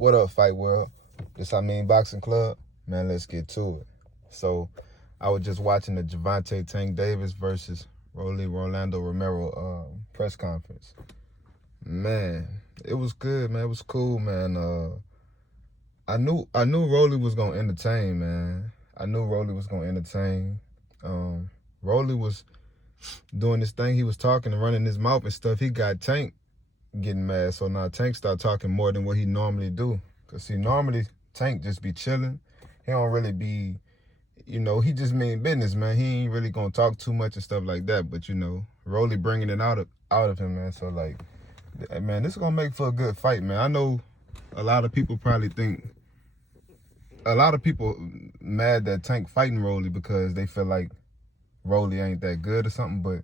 What up, Fight World? This Boxing Club. Man, let's get to it. So, I was just watching the Gervonta Tank Davis versus Rolando Romero press conference. Man, it was good, man. It was cool, man. I knew Rolly was gonna entertain, man. I knew Rolly was gonna entertain. Rolly was doing this thing. He was talking and running his mouth and stuff. He got Tank getting mad. So now Tank started talking more than what he normally do. Cause see, normally Tank just be chilling. He don't really be, he just mean business, man. He ain't really gonna talk too much and stuff like that. But Rolly bringing it out of him, man. So like, man, this is gonna make for a good fight, man. I know a lot of people mad that Tank fighting Rolly because they feel like Rolly ain't that good or something. But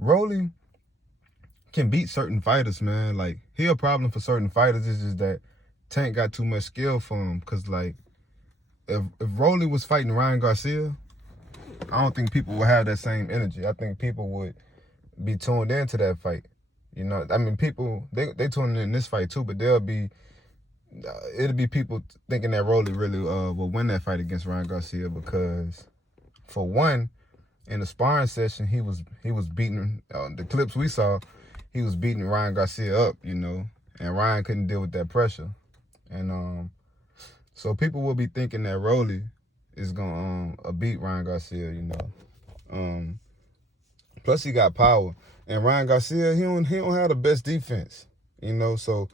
Rolly can beat certain fighters, man. Like, he a problem for certain fighters. It's just that Tank got too much skill for him. Cause like, if Rolly was fighting Ryan Garcia, I don't think people would have that same energy. I think people would be tuned into that fight. People they tuning in this fight too, but it'll be people thinking that Rolly really will win that fight against Ryan Garcia because, for one, in the sparring session he was beating the clips we saw. He was beating Ryan Garcia up, and Ryan couldn't deal with that pressure. And so people will be thinking that Rolly is going to beat Ryan Garcia, Plus he got power. And Ryan Garcia, he don't have the best defense, so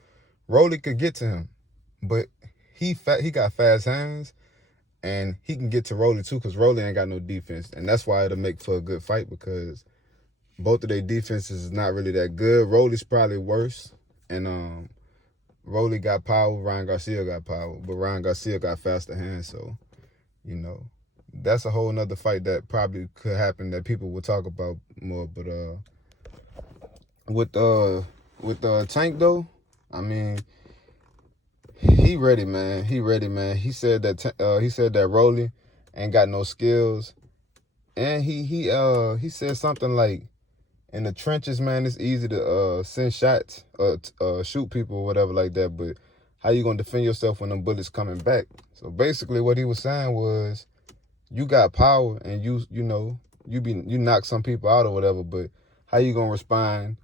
Rolly could get to him. But he got fast hands, and he can get to Rolly too because Rolly ain't got no defense. And that's why it'll make for a good fight because both of their defenses is not really that good. Rolly's probably worse. And Rolly got power, Ryan Garcia got power. But Ryan Garcia got faster hands, so, that's a whole nother fight that probably could happen that people will talk about more. But with Tank though, he ready, man. He said that Rolly ain't got no skills. And he said something like, in the trenches, man, it's easy to send shots or shoot people or whatever like that, but how you gonna defend yourself when them bullets coming back? So basically what he was saying was, you got power and you knock some people out or whatever, but how you gonna respond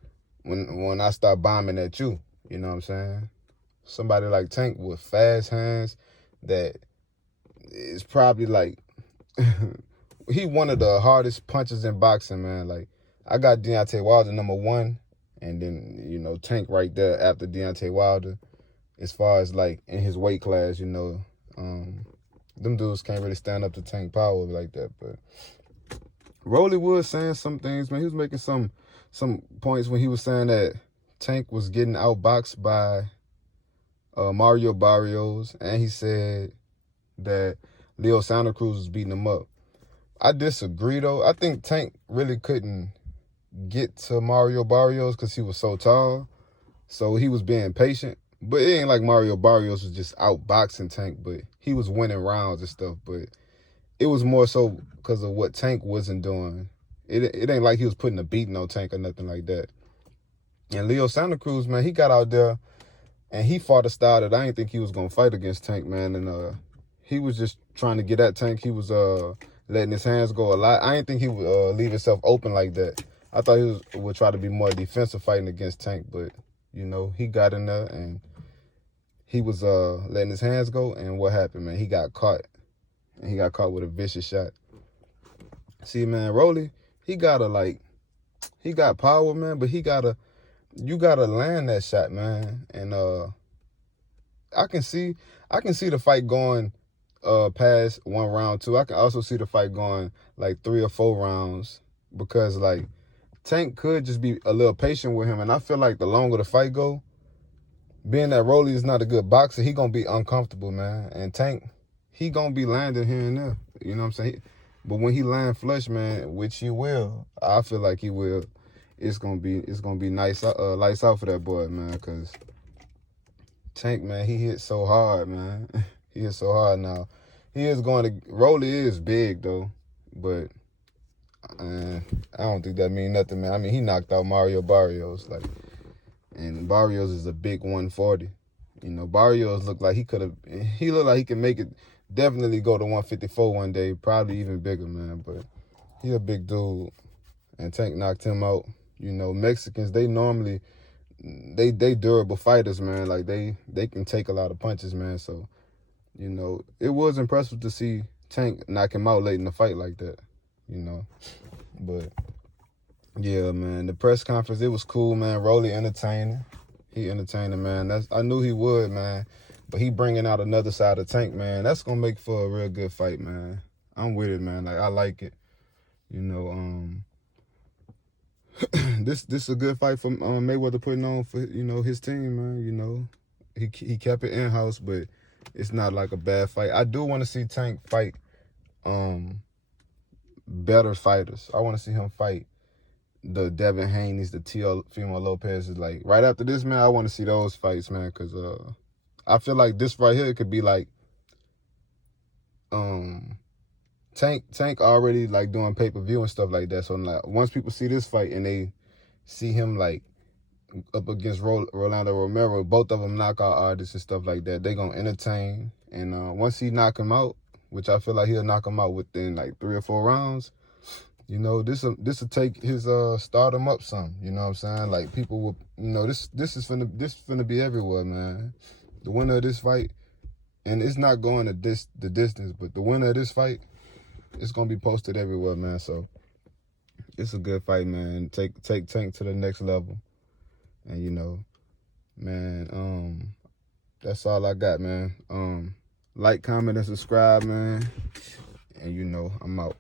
when I start bombing at you? You know what I'm saying? Somebody like Tank with fast hands that is probably like he one of the hardest punchers in boxing, man. Like, I got Deontay Wilder number 1, and then, Tank right there after Deontay Wilder, as far as, like, in his weight class, them dudes can't really stand up to Tank power like that. But Rolly was saying some things, man. He was making some points when he was saying that Tank was getting outboxed by Mario Barrios, and he said that Leo Santa Cruz was beating him up. I disagree, though. I think Tank really couldn't get to Mario Barrios because he was so tall. So he was being patient. But it ain't like Mario Barrios was just outboxing Tank, but he was winning rounds and stuff. But it was more so because of what Tank wasn't doing. It ain't like he was putting a beating on Tank or nothing like that. And Leo Santa Cruz, man, he got out there and he fought a style that I didn't think he was going to fight against Tank, man. And he was just trying to get at Tank. He was letting his hands go a lot. I didn't think he would leave himself open like that. I thought he would try to be more defensive fighting against Tank, but, he got in there and he was letting his hands go, and what happened, man? He got caught, and he got caught with a vicious shot. See, man, Rolly, he got power, man, but you gotta land that shot, man. And I can see the fight going past 1 round, 2. I can also see the fight going like 3 or 4 rounds because like Tank could just be a little patient with him, and I feel like the longer the fight go, being that Rolly is not a good boxer, he gonna be uncomfortable, man. And Tank, he gonna be landing here and there. You know what I'm saying? But when he land flush, man, which he will, I feel like he will, it's gonna be nice, lights out for that boy, man. Cause Tank, man, he hit so hard, man. He hit so hard now. Rolly is big though, but I don't think that mean nothing, man. He knocked out Mario Barrios, and Barrios is a big 140. You know, Barrios looked like he looked like he can make it, definitely go to 154 one day, probably even bigger, man. But he a big dude, and Tank knocked him out. You know, Mexicans, they normally, they durable fighters, man. Like, they can take a lot of punches, man. So, you know, it was impressive to see Tank knock him out late in the fight like that, you know. But, yeah, man, the press conference, it was cool, man. Rolly entertaining. He entertaining, man. I knew he would, man. But he bringing out another side of Tank, man. That's going to make for a real good fight, man. I'm with it, man. Like, I like it. You know, this is a good fight for Mayweather putting on for, you know, his team, man. You know, he kept it in-house, but it's not like a bad fight. I do want to see Tank fight better fighters. I want to see him fight the Devin Haney's, the Teofimo Lopez's. Like, right after this, man, I want to see those fights, man, because I feel like this right here could be like Tank already like doing pay-per-view and stuff like that. So like, once people see this fight and they see him like up against Rolando Romero, both of them knockout artists and stuff like that, they gonna entertain. And once he knock him out, which I feel like he'll knock him out within like 3 or 4 rounds, you know, this'll take his stardom up some. You know what I'm saying? Like, people will, you know, this is finna be everywhere, man. The winner of this fight, and it's not going the distance, but the winner of this fight, it's gonna be posted everywhere, man. So it's a good fight, man. Take Tank to the next level. And, you know, man, that's all I got, man. Like, comment, and subscribe, man. And, you know, I'm out.